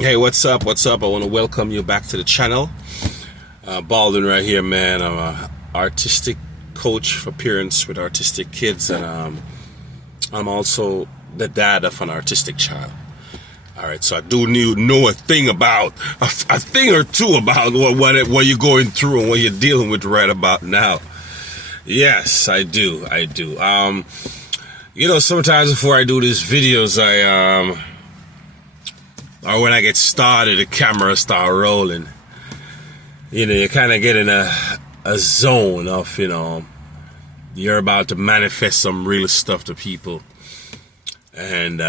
Hey, what's up? What's up? I want to welcome you back to the channel. Baldwin right here, man. I'm a artistic coach for parents with artistic kids, and I'm also the dad of an artistic child. All right, so I do know a thing about a thing or two about what you're going through and what you're dealing with right about now. Yes, I do. Sometimes before I do these videos, or when I get started, the camera start rolling. You kind of get in a zone of, you're about to manifest some real stuff to people. And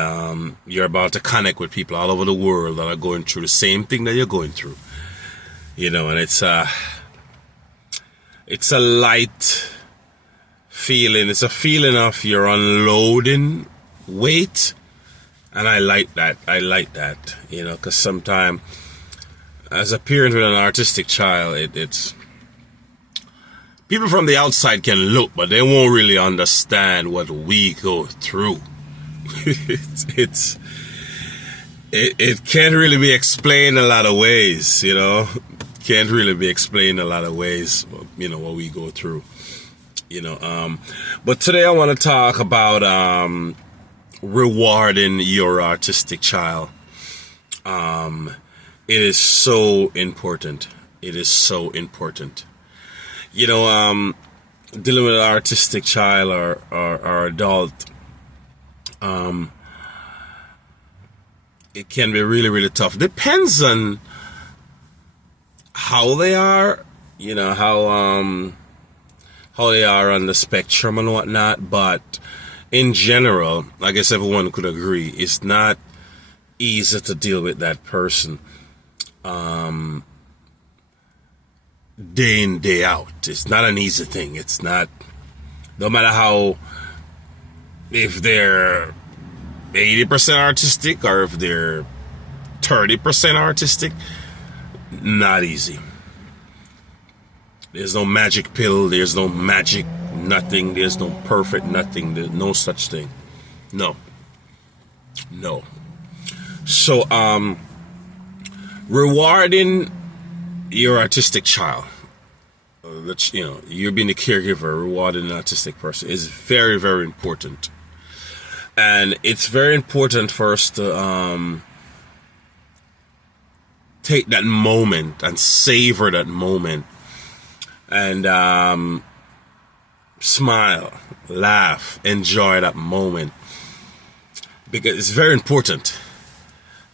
you're about to connect with people all over the world that are going through the same thing that you're going through. And it's a light feeling. It's a feeling of you're unloading weight. And I like that, because sometimes as a parent with an artistic child, it's people from the outside can look, but they won't really understand what we go through. It can't really be explained a lot of ways, can't really be explained a lot of ways, what we go through, but today I want to talk about, rewarding your artistic child. It is so important. It is so important. Dealing with an artistic child or adult, it can be really, really tough. Depends on how they are, how they are on the spectrum and whatnot, but in general, I guess everyone could agree, it's not easy to deal with that person day in, day out. It's not an easy thing. It's not, no matter how, if they're 80% artistic or if they're 30% artistic, not easy. There's no magic pill. There's no magic nothing. There's no perfect nothing. There's no such thing. No. So, rewarding your artistic child, you're being a caregiver, rewarding an artistic person is very, very important. And it's very important for us to take that moment and savor that moment and smile, laugh, enjoy that moment, because it's very important,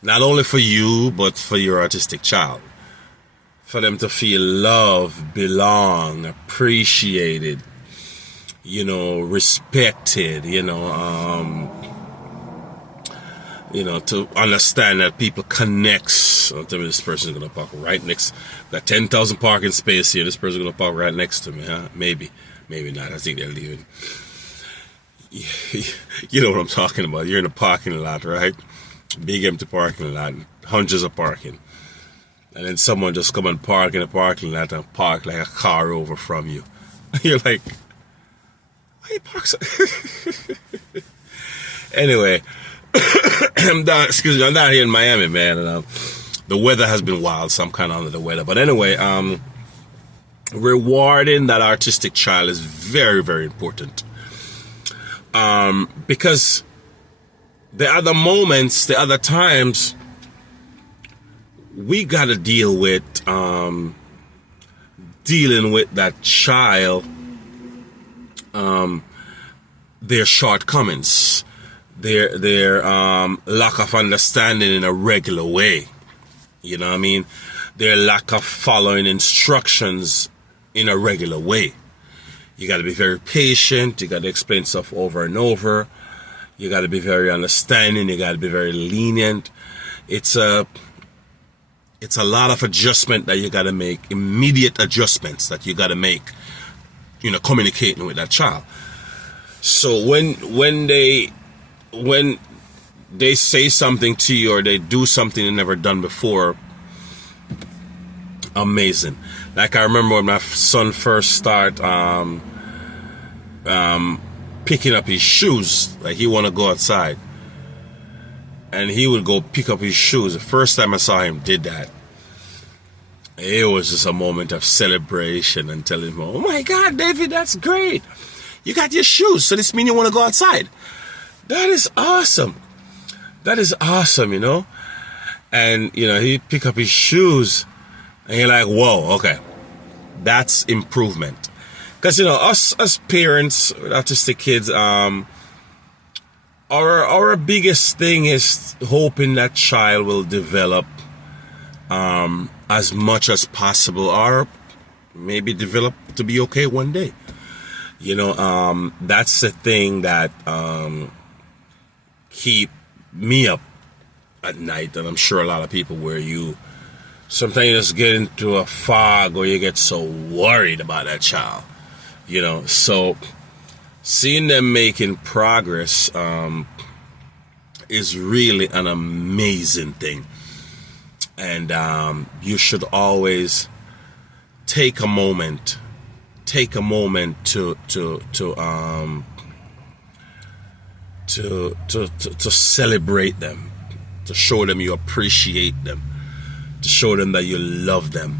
not only for you but for your artistic child, for them to feel loved, belong, appreciated, respected, to understand that people connects. I'll tell me, this person's gonna park right next. Got 10,000 parking space here. This person's gonna park right next to me, huh? Maybe not. I think they're leaving. You know what I'm talking about. You're in a parking lot, right? Big empty parking lot, hundreds of parking, and then someone just come and park in the parking lot and park like a car over from you. You're like, why you park so? Anyway. I'm down here in Miami, man, and the weather has been wild, so I'm kind of under the weather. But anyway, rewarding that artistic child is very, very important, because the other moments, the other times, we got to deal with dealing with that child, their shortcomings, their lack of understanding in a regular way. You know what I mean? Their lack of following instructions in a regular way. You got to be very patient. You got to explain stuff over and over. You got to be very understanding. You got to be very lenient. It's a lot of adjustment that you got to make, immediate adjustments that you got to make, communicating with that child. So when they say something to you or they do something they've never done before, amazing. Like I remember when my son first started picking up his shoes, like he want to go outside. and he would go pick up his shoes. The first time I saw him did that, it was just a moment of celebration and telling him, oh my God, David, that's great. You got your shoes, so this means you want to go outside. That is awesome. That is awesome, you know. And, you know, he'd pick up his shoes and you're like, whoa, okay, that's improvement. Because, you know, us as parents with autistic kids, our biggest thing is hoping that child will develop as much as possible, or maybe develop to be okay one day. You know, that's the thing that keep me up at night, and I'm sure a lot of people, where you sometimes you just get into a fog or you get so worried about that child, you know. So seeing them making progress is really an amazing thing. And you should always take a moment to celebrate them, to show them you appreciate them, to show them that you love them,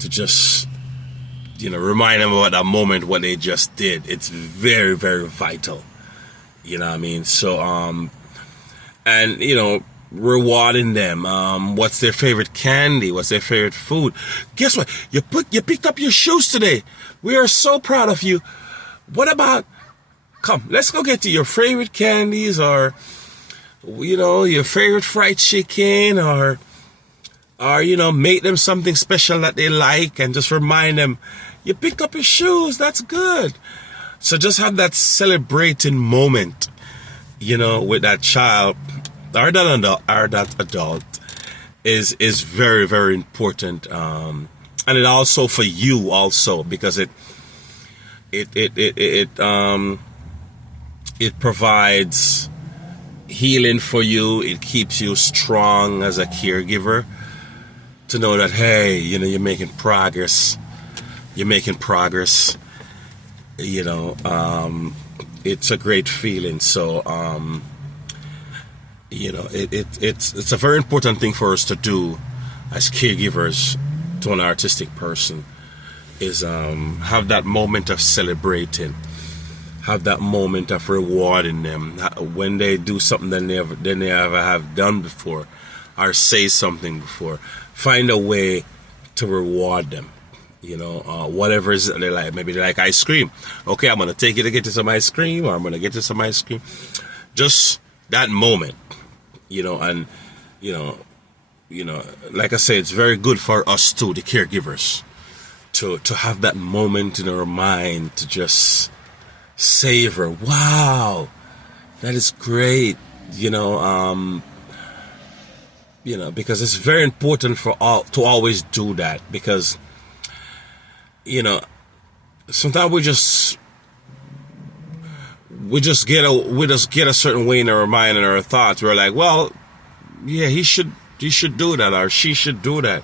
to just, you know, remind them about that moment, what they just did. It's very, very vital. You know what I mean? So, and, you know, rewarding them. What's their favorite candy? What's their favorite food? Guess what? You picked up your shoes today. We are so proud of you. What about, come, let's go get to your favorite candies, or, you know, your favorite fried chicken, or, you know, make them something special that they like, and just remind them, you picked up your shoes. That's good. So just have that celebrating moment, you know, with that child, or that adult is very, very important. And it also for you also, because it provides healing for you. It keeps you strong as a caregiver to know that, hey, you know, you're making progress. You're making progress. You know, it's a great feeling. So, you know, it's a very important thing for us to do as caregivers to an autistic person, is have that moment of celebrating, have that moment of rewarding them when they do something that they never have done before, or say something before. Find a way to reward them. You know, whatever is they like. Maybe they like ice cream. Okay, I'm gonna take you to get you some ice cream, or I'm gonna get you some ice cream. Just that moment, you know. And you know, like I say, it's very good for us too, the caregivers, to have that moment in our mind to just savor. Wow, that is great. You know, because it's very important for all to always do that, because, you know, sometimes we just get a certain way in our mind and our thoughts. We're like, well, yeah, he should do that, or she should do that.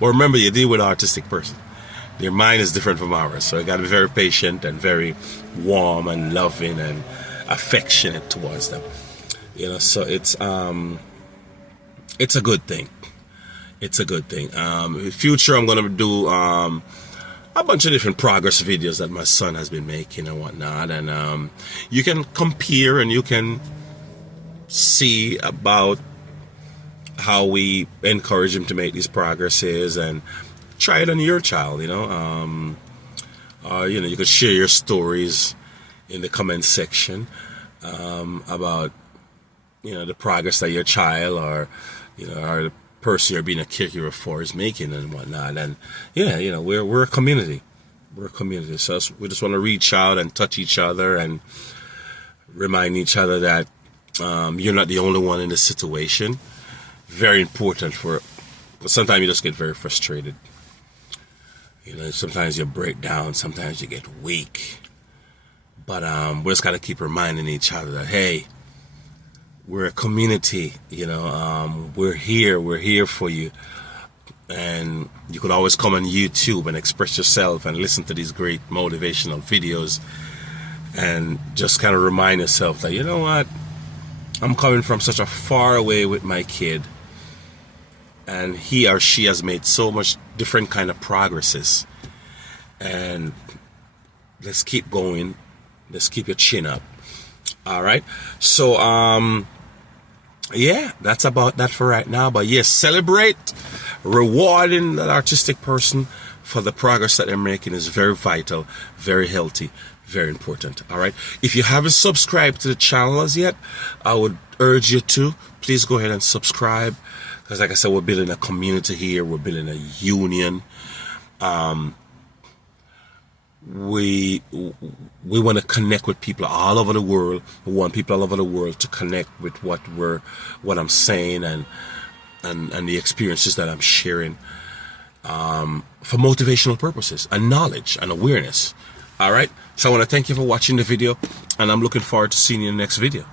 But remember, you deal with an autistic person. Their mind is different from ours, so you got to be very patient and very warm and loving and affectionate towards them. You know, so it's a good thing. It's a good thing. In the future, I'm gonna do a bunch of different progress videos that my son has been making and whatnot, and you can compare and you can see about how we encourage him to make these progresses, and try it on your child. You know, you know, you could share your stories in the comment section about, you know, the progress that your child, or, you know, or the person you're being a caregiver for is making and whatnot. And yeah, you know, we're a community. We're a community. So we just want to reach out and touch each other and remind each other that you're not the only one in this situation. Very important but sometimes you just get very frustrated. You know, sometimes you break down, sometimes you get weak. But we just got to keep reminding each other that, hey, we're a community, you know, we're here for you. And you could always come on YouTube and express yourself and listen to these great motivational videos, and just kind of remind yourself that, you know what, I'm coming from such a far away with my kid, and he or she has made so much different kind of progresses. And let's keep going. Let's keep your chin up. All right. So, yeah, that's about that for right now. But yes, celebrate rewarding that artistic person for the progress that they're making is very vital, very healthy, very important. All right. If you haven't subscribed to the channel as yet, I would urge you to please go ahead and subscribe, because like I said, we're building a community here. We're building a union. We want to connect with people all over the world. We want people all over the world to connect with what I'm saying and the experiences that I'm sharing, for motivational purposes and knowledge and awareness. All right. So I want to thank you for watching the video, and I'm looking forward to seeing you in the next video.